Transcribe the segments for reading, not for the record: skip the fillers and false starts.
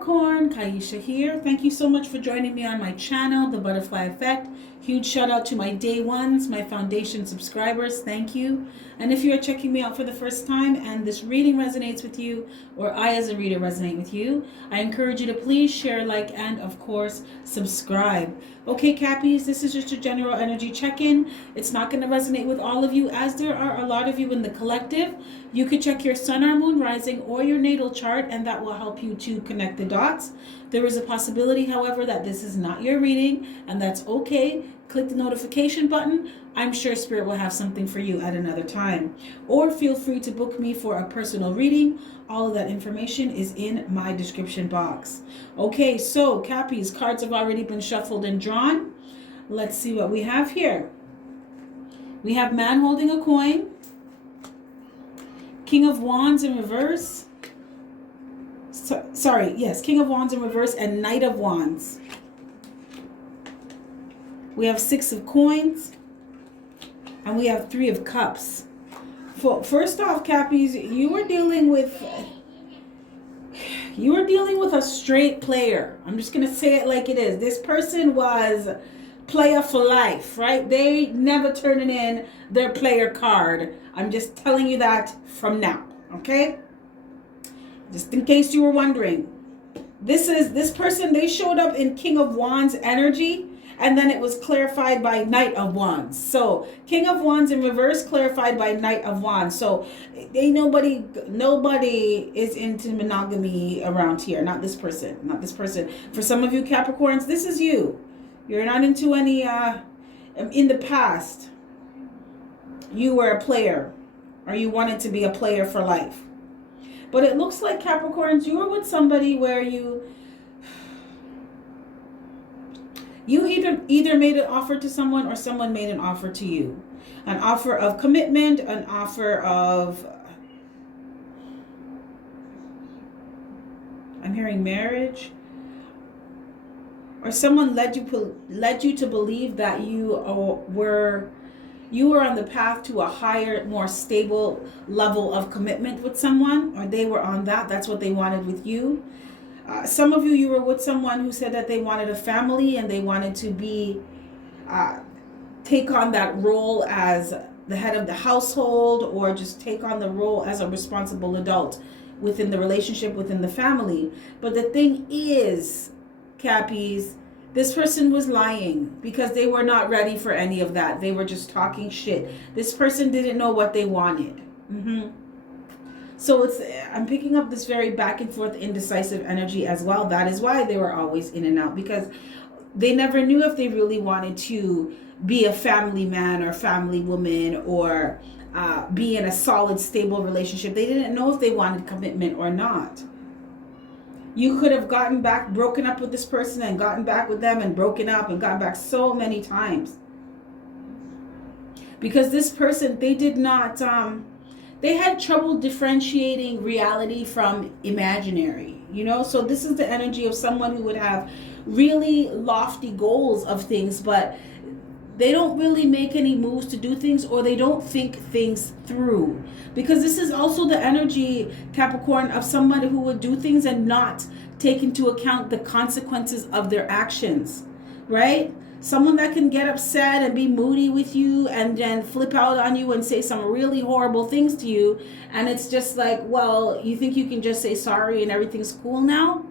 Capricorn, Kaisha here. Thank you so much for joining me on my channel, The Butterfly Effect. Huge shout out to my day ones, my foundation subscribers. Thank you. And if you are checking me out for the first time and this reading resonates with you, or I as a reader resonate with you, I encourage you to please share, like, and of course, subscribe. Okay, Cappies, this is just a general energy check-in. It's not going to resonate with all of you, as there are a lot of you in the collective. You could check your sun or moon rising or your natal chart, and that will help you to connect the dots. There is a possibility, however, that this is not your reading, and that's okay. Click the notification button. I'm sure Spirit will have something for you at another time. Or feel free to book me for a personal reading. All of that information is in my description box. Okay, so Cappies, cards have already been shuffled and drawn. Let's see what we have here. We have man holding a coin, King of Wands in reverse. King of Wands in reverse and Knight of Wands. We have Six of Coins and we have Three of Cups. First off, Cappies, you were dealing with a straight player. I'm just going to say it like it is. This person was player for life, right? They never turning in their player card. I'm just telling you that from now, okay? Just in case you were wondering. This person, they showed up in King of Wands energy, and then it was clarified by Knight of Wands. So King of Wands in reverse clarified by Knight of Wands. So ain't nobody is into monogamy around here. Not this person. Not this person. For some of you Capricorns, this is you. You're not into any in the past. You were a player, or you wanted to be a player for life. But it looks like, Capricorns, you were with somebody where you either made an offer to someone or someone made an offer to you. An offer of commitment, an offer of, I'm hearing marriage. Or someone led you to believe that you were on the path to a higher, more stable level of commitment with someone, or they were on that. That's what they wanted with you. Some of you were with someone who said that they wanted a family and they wanted to take on that role as the head of the household, or just take on the role as a responsible adult within the relationship, within the family. But the thing is, Cappies, this person was lying because they were not ready for any of that. They were just talking shit. This person didn't know what they wanted. So I'm picking up this very back and forth indecisive energy as well. That is why they were always in and out, because they never knew if they really wanted to be a family man or family woman, or be in a solid, stable relationship. They didn't know if they wanted commitment or not. You could have broken up with this person and gotten back with them and broken up and gotten back so many times. Because this person, they did not, they had trouble differentiating reality from imaginary, So this is the energy of someone who would have really lofty goals of things, but they don't really make any moves to do things, or they don't think things through. Because this is also the energy, Capricorn, of somebody who would do things and not take into account the consequences of their actions, right? Someone that can get upset and be moody with you and then flip out on you and say some really horrible things to you. And it's just like, well, you think you can just say sorry and everything's cool now?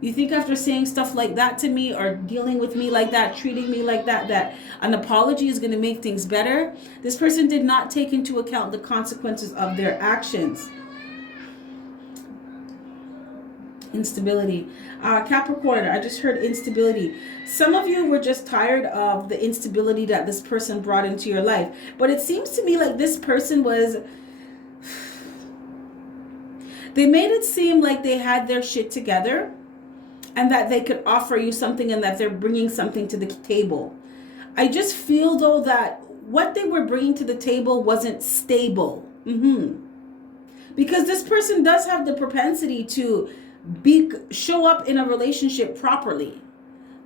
You think after saying stuff like that to me, or dealing with me like that, treating me like that, that an apology is going to make things better? This person did not take into account the consequences of their actions. Instability. Capricorn, I just heard instability. Some of you were just tired of the instability that this person brought into your life. But it seems to me like this person they made it seem like they had their shit together, and that they could offer you something, and that they're bringing something to the table. I just feel, though, that what they were bringing to the table wasn't stable. Because this person does have the propensity to show up in a relationship properly.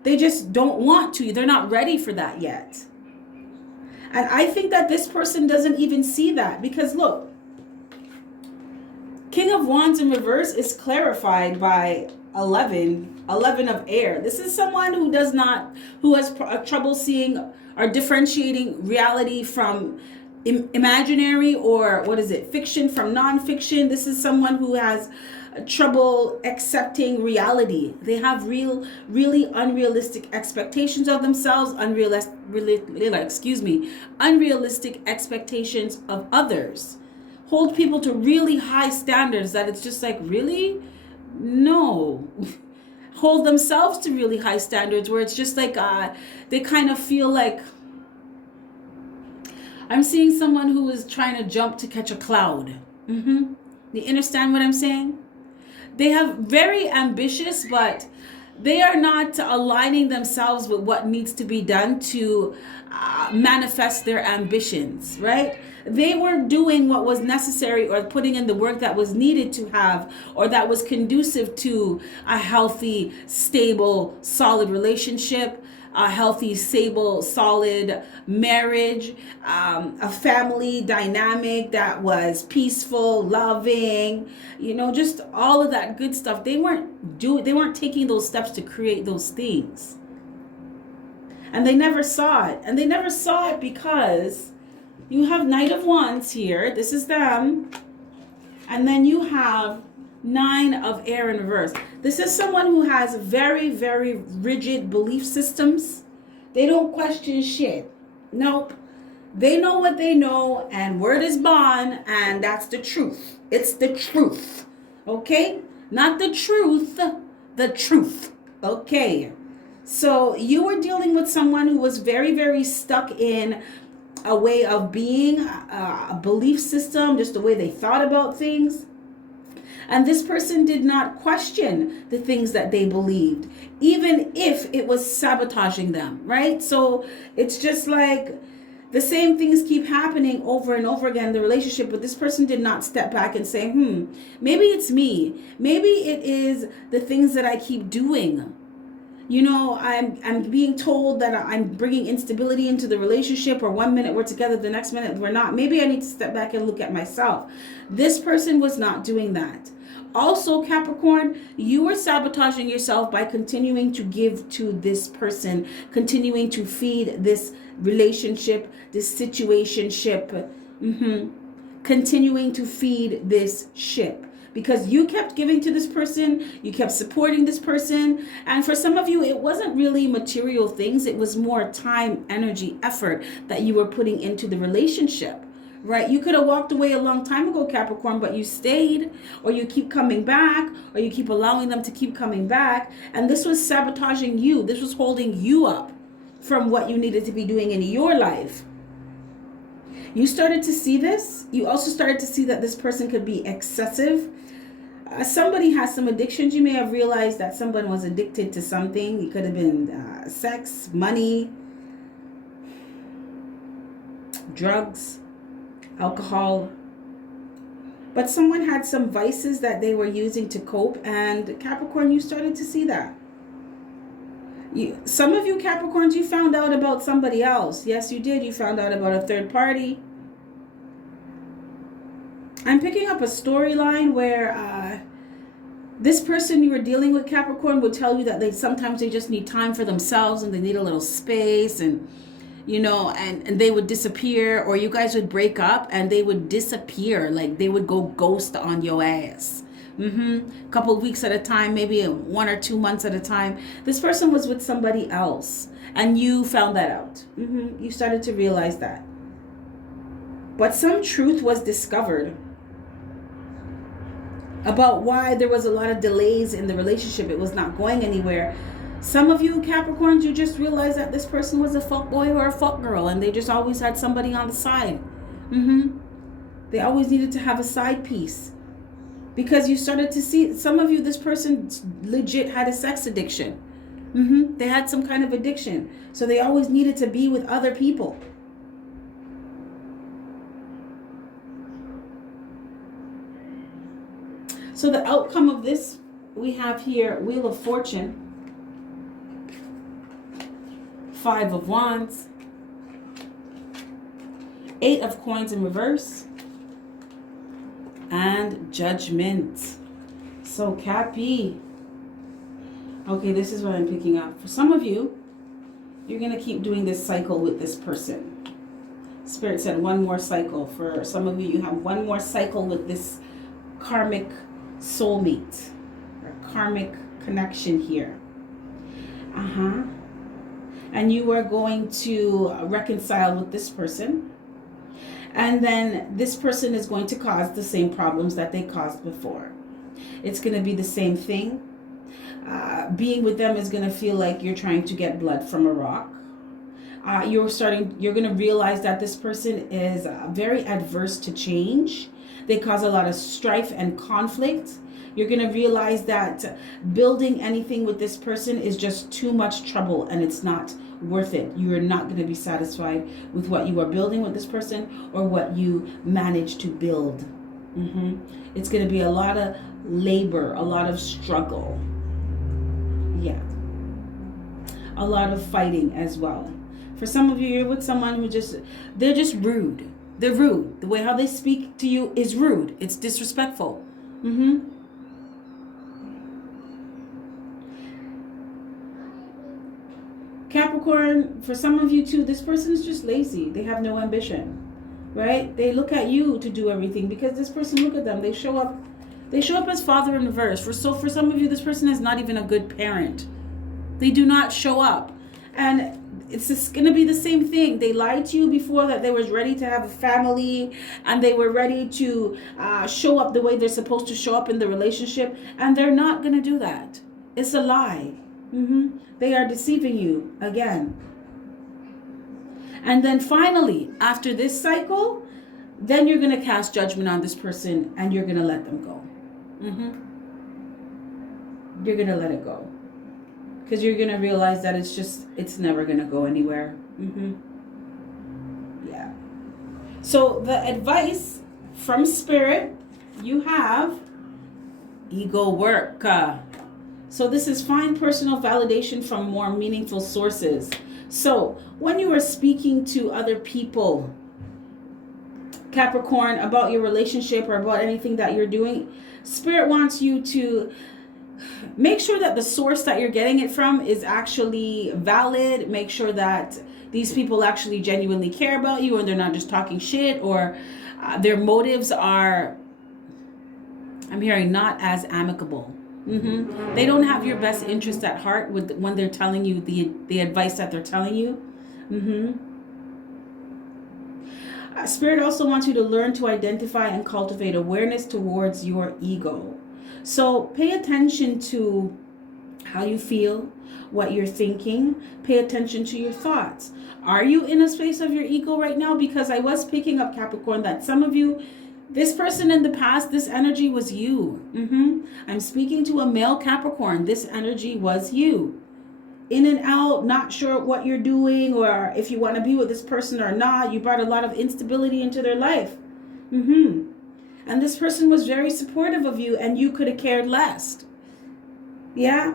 They just don't want to. They're not ready for that yet. And I think that this person doesn't even see that, because look, King of Wands in reverse is clarified by 11 of air. This is someone who has trouble seeing or differentiating reality from imaginary, or what is it, fiction from non-fiction. This is someone who has trouble accepting reality. They have really unrealistic expectations of themselves, unrealistic expectations of others. Hold people to really high standards that it's just like, really? No. Hold themselves to really high standards where it's just like they kind of feel like, I'm seeing someone who is trying to jump to catch a cloud. You understand what I'm saying? They have very ambitious, but they are not aligning themselves with what needs to be done to manifest their ambitions, right? They weren't doing what was necessary or putting in the work that was needed to have, or that was conducive to a healthy, stable, solid relationship, a healthy, stable, solid marriage, a family dynamic that was peaceful, loving, just all of that good stuff. They weren't taking those steps to create those things. And they never saw it. And they never saw it because you have Knight of Wands here. This is them. And then you have 9 of air in reverse. This is someone who has very, very rigid belief systems. They don't question shit. Nope. They know what they know, and word is bond, and that's the truth. It's the truth. Okay? Not the truth, the truth. Okay. So you were dealing with someone who was very, very stuck in a way of being, a belief system, just the way they thought about things. And this person did not question the things that they believed, even if it was sabotaging them, right? So it's just like the same things keep happening over and over again in the relationship, but this person did not step back and say, maybe it's me. Maybe it is the things that I keep doing. I'm being told that I'm bringing instability into the relationship, or one minute we're together, the next minute we're not. Maybe I need to step back and look at myself. This person was not doing that. Also, Capricorn, you were sabotaging yourself by continuing to give to this person, continuing to feed this relationship, this situationship, continuing to feed this ship. Because you kept giving to this person, you kept supporting this person. And for some of you, it wasn't really material things. It was more time, energy, effort that you were putting into the relationship, right? You could have walked away a long time ago, Capricorn, but you stayed, or you keep coming back, or you keep allowing them to keep coming back. And this was sabotaging you. This was holding you up from what you needed to be doing in your life. You started to see this. You also started to see that this person could be excessive. Somebody has some addictions. You may have realized that someone was addicted to something. It could have been sex, money, drugs, alcohol. But someone had some vices that they were using to cope. And Capricorn, you started to see that. Some of you Capricorns, you found out about somebody else. Yes, you did. You found out about a third party. I'm picking up a storyline where this person you were dealing with, Capricorn, would tell you that sometimes they just need time for themselves and they need a little space, and and they would disappear, or you guys would break up and they would disappear, like they would go ghost on your ass. Couple of weeks at a time, maybe 1 or 2 months at a time. This person was with somebody else, and you found that out. You started to realize that. But some truth was discovered about why there was a lot of delays in the relationship. It was not going anywhere. Some of you Capricorns, you just realized that this person was a fuck boy or a fuck girl, and they just always had somebody on the side. They always needed to have a side piece. Because you started to see, some of you, this person legit had a sex addiction. They had some kind of addiction. So they always needed to be with other people. So the outcome of this, we have here Wheel of Fortune, 5 of Wands, 8 of Coins in reverse, and Judgment. So Cappy, Okay, this is what I'm picking up. For some of you, you're going to keep doing this cycle with this person. Spirit said one more cycle. For some of you, you have one more cycle with this karmic soulmate or karmic connection here. And you are going to reconcile with this person. And then this person is going to cause the same problems that they caused before. It's going to be the same thing. Being with them is going to feel like you're trying to get blood from a rock. You're going to realize that this person is very adverse to change. They cause a lot of strife and conflict. You're going to realize that building anything with this person is just too much trouble and it's not worth it. You are not going to be satisfied with what you are building with this person or what you manage to build. It's going to be a lot of labor, a lot of struggle. Yeah. A lot of fighting as well. For some of you, you're with someone who they're just rude. They're rude. The way how they speak to you is rude. It's disrespectful. Capricorn, for some of you too, this person is just lazy. They have no ambition, right? They look at you to do everything because this person, look at them. They show up as father in reverse. For some of you, this person is not even a good parent. They do not show up. And it's just going to be the same thing. They lied to you before that they were ready to have a family and they were ready to show up the way they're supposed to show up in the relationship. And they're not going to do that. It's a lie. They are deceiving you again. And then finally, after this cycle, then you're going to cast judgment on this person and you're going to let them go. You're going to let it go. Because you're going to realize that it's never going to go anywhere. Yeah. So the advice from Spirit, you have ego work. So this is find personal validation from more meaningful sources. So when you are speaking to other people, Capricorn, about your relationship or about anything that you're doing, Spirit wants you to make sure that the source that you're getting it from is actually valid. Make sure that these people actually genuinely care about you and they're not just talking shit, or their motives are, I'm hearing, not as amicable. They don't have your best interest at heart when they're telling you the advice that they're telling you. Spirit also wants you to learn to identify and cultivate awareness towards your ego. So pay attention to how you feel, what you're thinking. Pay attention to your thoughts. Are you in a space of your ego right now? Because I was picking up, Capricorn, that some of you, this person in the past, this energy was you. I'm speaking to a male Capricorn. This energy was you. In and out, not sure what you're doing or if you want to be with this person or not. You brought a lot of instability into their life. And this person was very supportive of you and you could have cared less. Yeah.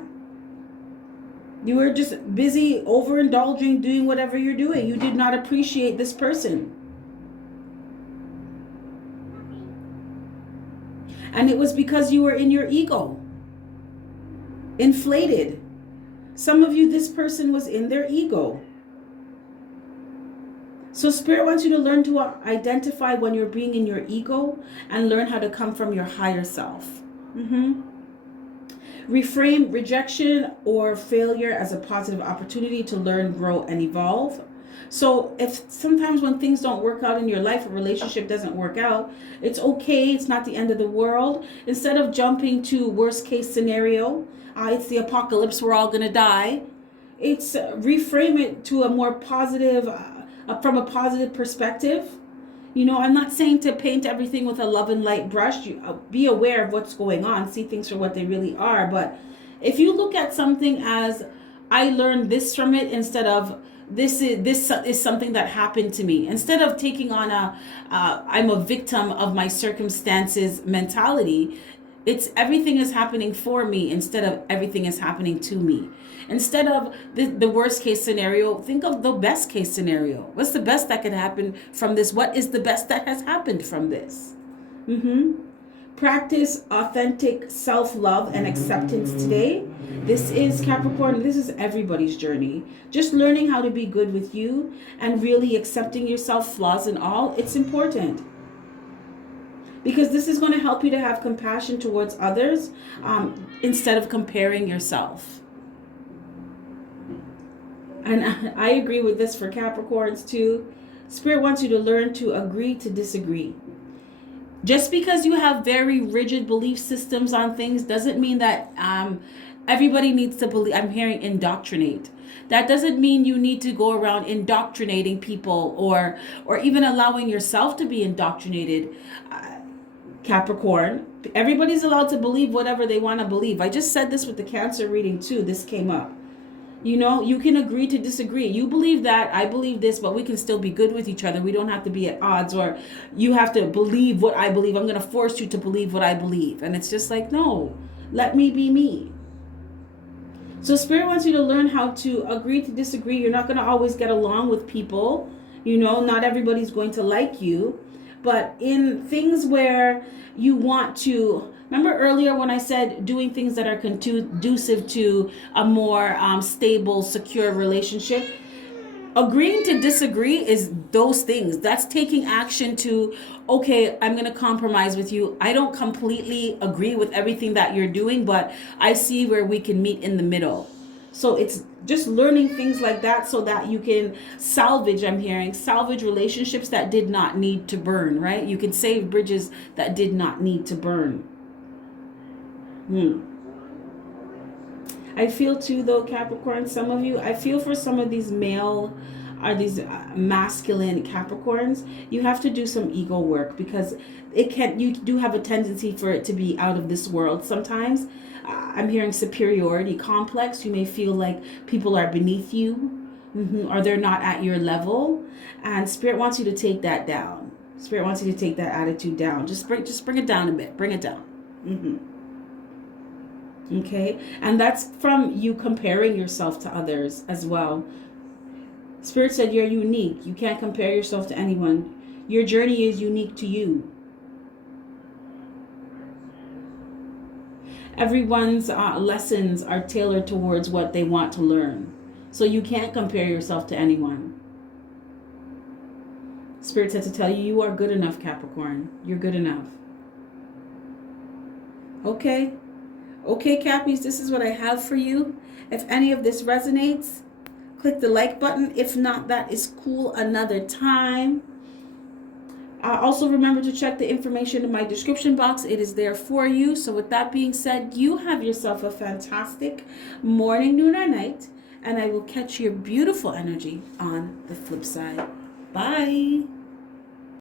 You were just busy overindulging, doing whatever you're doing. You did not appreciate this person. And it was because you were in your ego. Inflated. Some of you, this person was in their ego. So Spirit wants you to learn to identify when you're being in your ego and learn how to come from your higher self. Reframe rejection or failure as a positive opportunity to learn, grow, and evolve. So if sometimes when things don't work out in your life, a relationship doesn't work out, it's okay. It's not the end of the world. Instead of jumping to worst case scenario, it's the apocalypse, we're all going to die. It's reframe it to a more positive, from a positive perspective. You know, I'm not saying to paint everything with a love and light brush. You be aware of what's going on, see things for what they really are. But if you look at something as, I learned this from it, instead of this is something that happened to me, instead of taking on I'm a victim of my circumstances mentality, it's everything is happening for me instead of everything is happening to me. Instead of the worst case scenario, think of the best case scenario. What's the best that could happen from this? What is the best that has happened from this? Practice authentic self-love and acceptance today. This is Capricorn. This is everybody's journey. Just learning how to be good with you and really accepting yourself, flaws and all. It's important. Because this is going to help you to have compassion towards others instead of comparing yourself. And I agree with this for Capricorns too. Spirit wants you to learn to agree to disagree. Just because you have very rigid belief systems on things doesn't mean that everybody needs to believe. I'm hearing indoctrinate. That doesn't mean you need to go around indoctrinating people or even allowing yourself to be indoctrinated. Capricorn, everybody's allowed to believe whatever they want to believe. I just said this with the Cancer reading too. This came up. You know, you can agree to disagree. You believe that, I believe this, but we can still be good with each other. We don't have to be at odds, or you have to believe what I believe. I'm going to force you to believe what I believe. And it's just like, no, let me be me. So Spirit wants you to learn how to agree to disagree. You're not going to always get along with people. You know, not everybody's going to like you. But in things where you want to, remember earlier when I said doing things that are conducive to a more stable, secure relationship? Agreeing to disagree is those things. That's taking action to, okay, I'm going to compromise with you. I don't completely agree with everything that you're doing, but I see where we can meet in the middle. So it's just learning things like that so that you can salvage, I'm hearing, salvage relationships that did not need to burn, right? You can save bridges that did not need to burn. I feel too, though, Capricorn, some of you, I feel for some of these these masculine Capricorns, you have to do some ego work because you do have a tendency for it to be out of this world sometimes. I'm hearing superiority complex. You may feel like people are beneath you, or they're not at your level. And Spirit wants you to take that down. Spirit wants you to take that attitude down. Just bring it down a bit. Bring it down. Okay? And that's from you comparing yourself to others as well. Spirit said you're unique. You can't compare yourself to anyone. Your journey is unique to you. Everyone's lessons are tailored towards what they want to learn. So you can't compare yourself to anyone. Spirit said to tell you, you are good enough, Capricorn. You're good enough. Okay. Okay, Cappies, this is what I have for you. If any of this resonates, click the like button. If not, that is cool. Another time. Also remember to check the information in my description box. It is there for you. So with that being said, you have yourself a fantastic morning, noon, or night. And I will catch your beautiful energy on the flip side. Bye.